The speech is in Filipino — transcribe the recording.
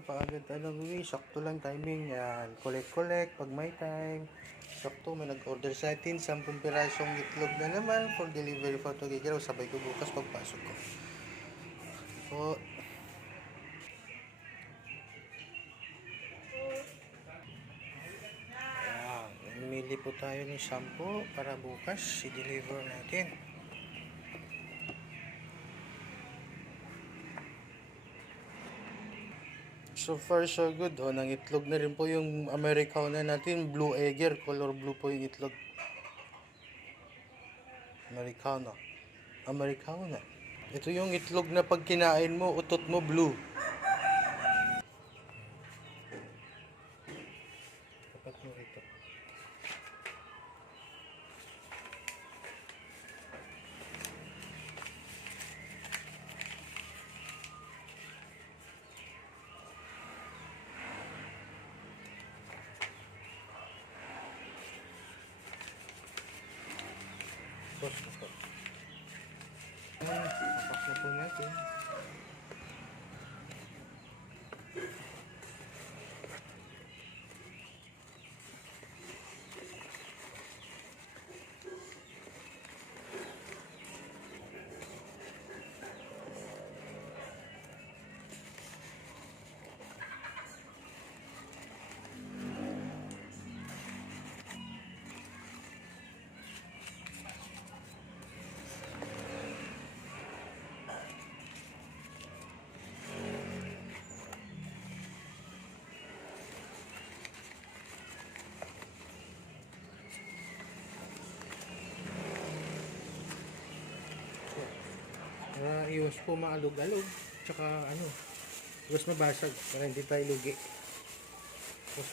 Napakagad tayo nag-uwi. Sakto lang timing yan. Collect pag may time. Sakto, may nag-order sa atin. 10 pirasong itlog na naman for delivery for Tugigaraw. Sabay ko bukas pagpasok ko. Po. Ayan. Namili po tayo ng shampoo para bukas i-deliver natin. So far so good. O, nang itlog na rin po yung Americano natin. Blue Egger. Color blue po yung itlog. Americano. Ito yung itlog na pag kinain mo, utot mo blue. Tapat mo rito. Tapos. Tapak na po natin. Iwas po maalog-alog. Tsaka iwas mabasag para hindi tayo lugi. Tapos